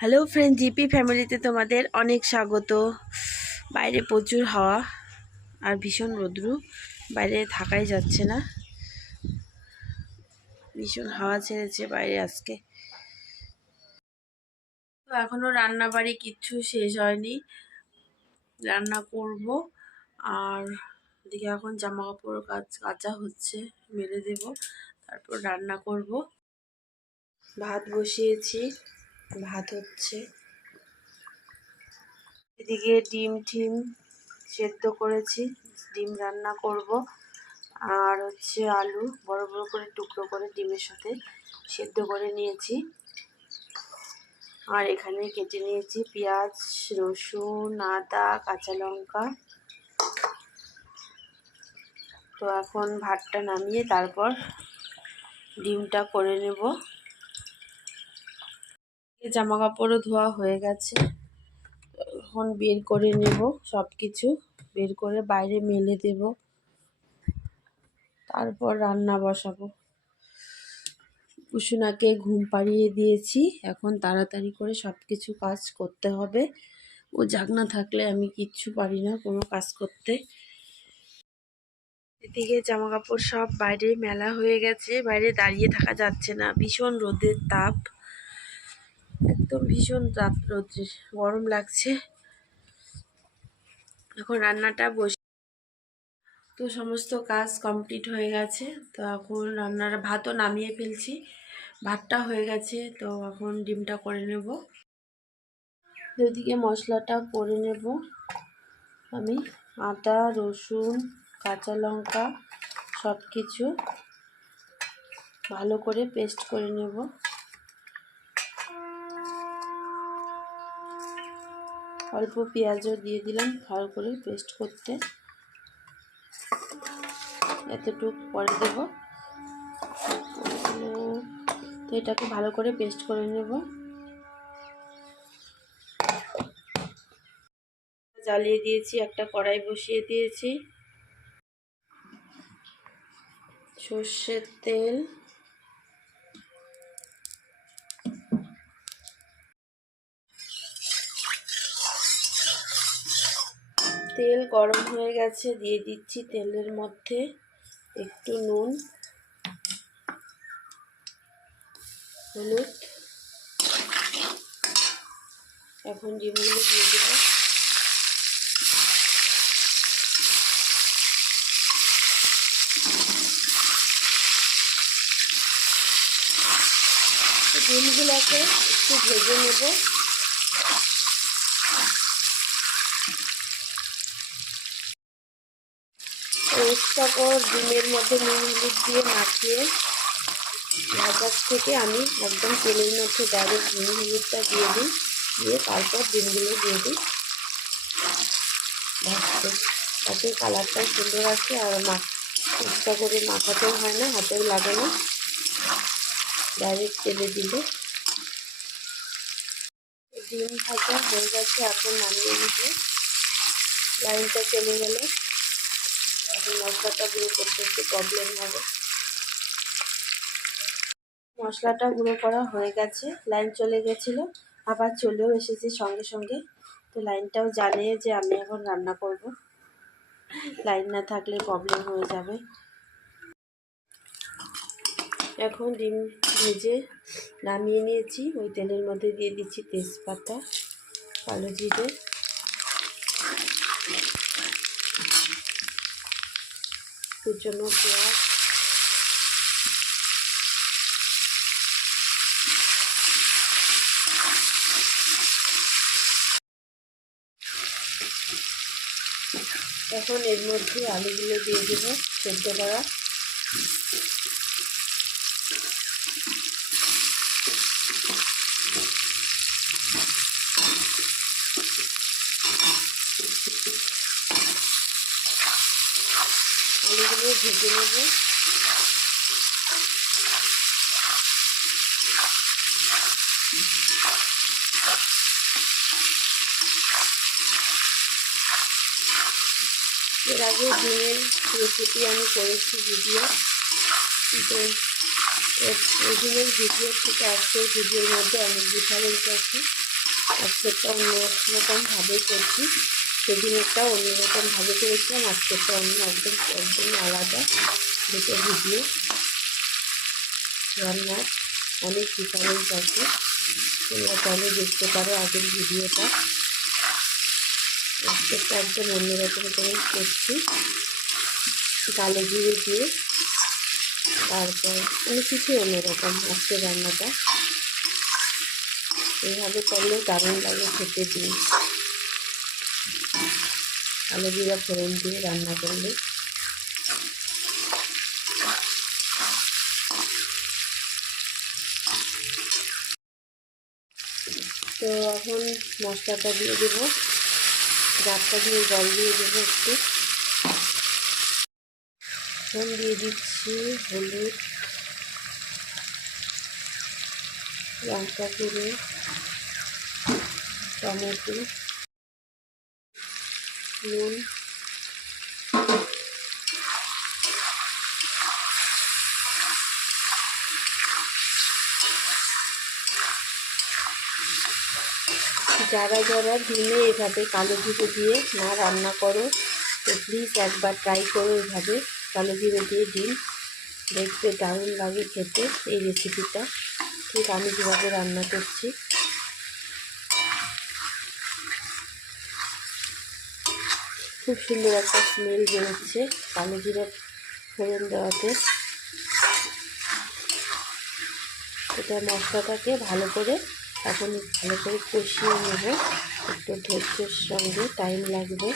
Hello friend, GP ফ্যামিলিতে তোমাদের অনেক স্বাগত। বাইরে প্রচুর হাওয়া আর ভীষণ রৌদ্রু, বাইরে থাকাই যাচ্ছে না। ভীষণ হাওয়া ছেড়েছে বাইরে আজকে। তো এখনো রান্না বাড়ি কিচ্ছু শেষ হয়নি, রান্না করব। আর এদিকে এখন জামা কাপড় কাচা হচ্ছে, মেলে দেব, তারপর রান্না করব। ভাত বসিয়েছি, ভাত হচ্ছে। এদিকে ডিম সেদ্ধ করেছি, ডিম রান্না করব। আর হচ্ছে আলু বড় বড় করে টুকরো করে ডিমের সাথে সেদ্ধ করে নিয়েছি। আর এখানে কেটে নিয়েছি পেঁয়াজ, রসুন, আদা, কাঁচা লঙ্কা। তো এখন ভাতটা নামিয়ে তারপর ডিমটা করে নেব। জামা কাপড়ও ধোয়া হয়ে গেছে, এখন বের করে নেব, সব কিছু বের করে বাইরে মেলে দেব, তারপর রান্না বসাবো। কুসুনাকে ঘুম পাড়িয়ে দিয়েছি, এখন তাড়াতাড়ি করে সব কিছু কাজ করতে হবে। ও জাগনা থাকলে আমি কিচ্ছু পারি না কোনো কাজ করতে। এদিকে জামা কাপড় সব বাইরে মেলা হয়ে গেছে, বাইরে দাঁড়িয়ে থাকা যাচ্ছে না, ভীষণ রোদের তাপ, একদম ভীষণ তাপ, রোদ্রে গরম লাগছে। এখন রান্নাটা বসে, তো সমস্ত কাজ কমপ্লিট হয়ে গেছে। তো এখন রান্নার ভাতও নামিয়ে ফেলছি, ভাতটা হয়ে গেছে। তো এখন ডিমটা করে নেব। ওইদিকে মশলাটা করে নেব আমি। আদা, রসুন, কাঁচা লঙ্কা সব কিছু ভালো করে পেস্ট করে নেব। অল্প পেঁয়াজও দিয়ে দিলাম ভালো করে পেস্ট করতে, এতটুকু পরে দেব। তো এটাকে ভালো করে পেস্ট করে নেব। জ্বালিয়ে দিয়েছি, একটা কড়াই বসিয়ে দিয়েছি, সর্ষের তেল, তেল গরম হয়ে গেছে, দিয়ে দিচ্ছি তেলের মধ্যে একটু নুন, হলুদ। এখন ডিমগুলো দিয়ে দেবো। ডিমগুলোকে একটু ভেজে নেব। এক্সট্রা পর ডিমের মধ্যে নুন হলুদ দিয়ে মাখিয়ে ভাজার থেকে আমি একদম তেলের মধ্যে ডাইরেক্ট নুন হলুদটা দিয়ে দিই, দিয়ে তারপর ডিমগুলো দিয়ে দিই ভাজতে, তাতে কালারটা সুন্দর আসে। আর এক্সট্রা করে মাখাতেও হয় না, হাতেও লাগে না, ডাইরেক্ট তেলে দিলে। ডিম ভাজা হয়ে গেছে, এখন নামিয়ে নিলে লাইনটা চলে গেলে এখন মশলাটা গুঁড়ো করতে একটু প্রবলেম হবে। মশলাটা গুঁড়ো করা হয়ে গেছে, লাইন চলে গেছিলো, আবার চলেও এসেছে সঙ্গে সঙ্গে। তো লাইনটাও জানে যে আমি এখন রান্না করব, লাইন না থাকলে প্রবলেম হয়ে যাবে। এখন ডিম ভেজে নামিয়ে নিয়েছি, ওই তেলের মধ্যে দিয়ে দিচ্ছি তেজপাতা, কালো জিরে, কুচনো পেঁয়াজ, এখন এর মধ্যে আলুগুলো দিয়ে দেবো সেদ্ধ করা। আলুগুলো ভেজে নেব। এর আগে ডিমের রেসিপি আমি করেছি ভিডিও, কিন্তু ওই ডিমের ভিডিও থেকে আজকের ভিডিওর মধ্যে অনেক ডিফারেন্স আছে। আজকেরটা অন্যরকমভাবে করছি, সেদিন একটা অন্যরকমভাবে করেছিলাম, আজকেরটা একদম আলাদা। দুটো ভিডিও রান্নার অনেক ডিফারেন্স আছে, তোমরা চাইলে দেখতে পারো আগের ভিডিওটা। আজকেরটা একদম অন্যরকম করে করছি, কালো জিরে দিয়ে। তারপর অনেক কিছু অন্যরকম আজকের রান্নাটা। এইভাবে করলেও দারুণ লাগে খেতে দিন, কালো জিরা ফোড়ন দিয়ে রান্না করলে। তো এখন মশলাটা দিয়ে দেবো, ডাবটা দিয়ে জল দিয়ে দেবো একটু। এখন দিয়ে দিচ্ছি হলুদ, লঙ্কা গুঁড়ো, টমেটো, নুন, যারা যারা ডিমে এভাবে কালো জিরে দিয়ে না রান্না করো, তো প্লিজ একবার ট্রাই করো এভাবে কালো জিরে দিয়ে ডিম, দেখতে দারুণ লাগে খেতে এই রেসিপিটা, ঠিক আমি যেভাবে রান্না করছি। খুব সুন্দর একটা স্মেল বেরোচ্ছে কালো জিরে ফোড়ন দেওয়াতে। এটা মশলাটাকে ভালো করে কষিয়ে নেব, একটু ধৈর্যের সঙ্গে, টাইম লাগবে।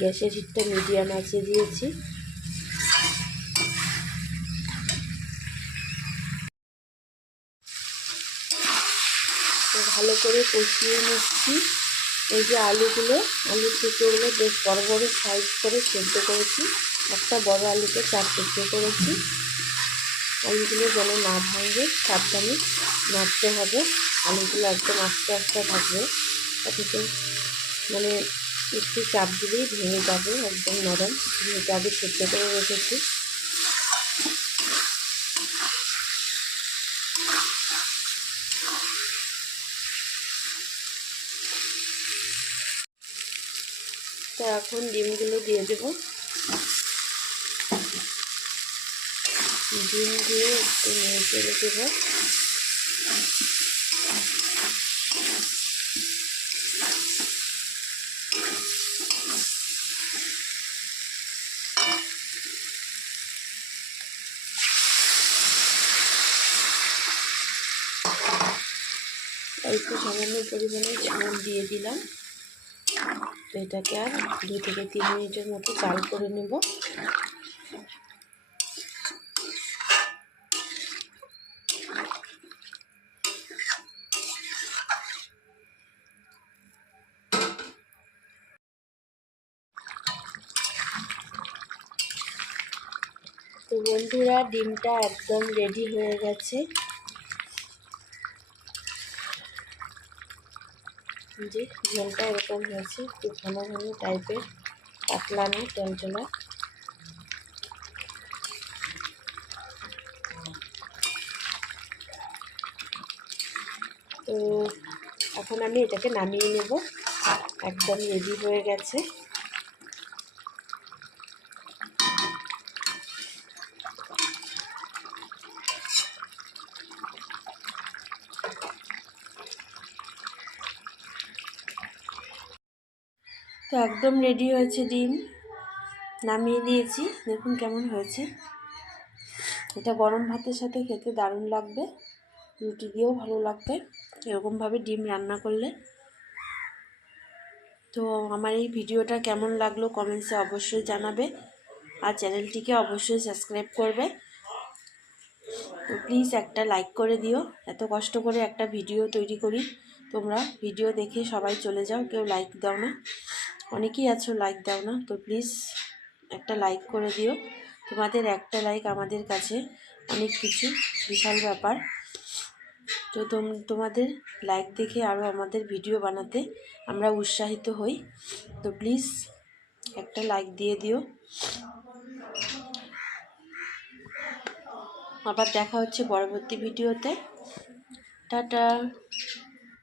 গ্যাসের হিটটা মিডিয়াম আঁচে দিয়েছি। ভালো করে কষিয়ে নিচ্ছি। এই যে আলুর টুকরোগুলো বেশ বড় বড় সাইজ করে সেদ্ধ করেছি, একটা বড় আলুকে 4 টুকরো করেছি। আলুগুলো যেন না ভাঙবে, সাবধানে নাড়তে হবে। আলুগুলো একদম আস্তে আস্তে থাকবে, অথচ মানে একটু চাপ দিলেই ভেঙে যাবে, একদম নরম। যেহেতু আগে সেদ্ধ করে রেখেছি। তো এখন ডিমগুলো দিয়ে দেব, ডিম দিয়ে একটু নেড়ে চেড়ে দেবো। অল্প সামান্য পরিমাণে ঝোল দিয়ে দিলাম। তো এটাকে আর 2 থেকে 3 মিনিটের মতো জাল করে নেব। তো বন্ধুরা, ডিমটা একদম রেডি হয়ে গেছে। যে ঝোলটা এরকম হয়েছে, একটু ঘন ঘন টাইপের, পাতলা না, টলটলা। তো এখন আমি এটাকে নামিয়ে নেব, একদম রেডি হয়ে গেছে। তো একদম রেডি হয়েছে ডিম, নামিয়ে দিয়েছি। দেখুন কেমন হয়েছে। এটা গরম ভাতের সাথে খেতে দারুণ লাগবে, রুটি দিয়েও ভালো লাগবে এরকমভাবে ডিম রান্না করলে। তো আমার এই ভিডিওটা কেমন লাগলো কমেন্টসে অবশ্যই জানাবে, আর চ্যানেলটিকে অবশ্যই সাবস্ক্রাইব করবে। তো প্লিজ একটা লাইক করে দিও, এত কষ্ট করে একটা ভিডিও তৈরি করি, তোমরা ভিডিও দেখে সবাই চলে যাও, কেউ লাইক দাও না, অনেকেই আছো লাইক দাও না। তো প্লিজ একটা লাইক করে দিও, তোমাদের একটা লাইক আমাদের কাছে অনেক কিছু, বিশাল ব্যাপার। তো তোমাদের লাইক দেখে আরও আমাদের ভিডিও বানাতে আমরা উৎসাহিত হই। তো প্লিজ একটা লাইক দিয়ে দিও। আবার দেখা হচ্ছে পরবর্তী ভিডিওতে। টাটা।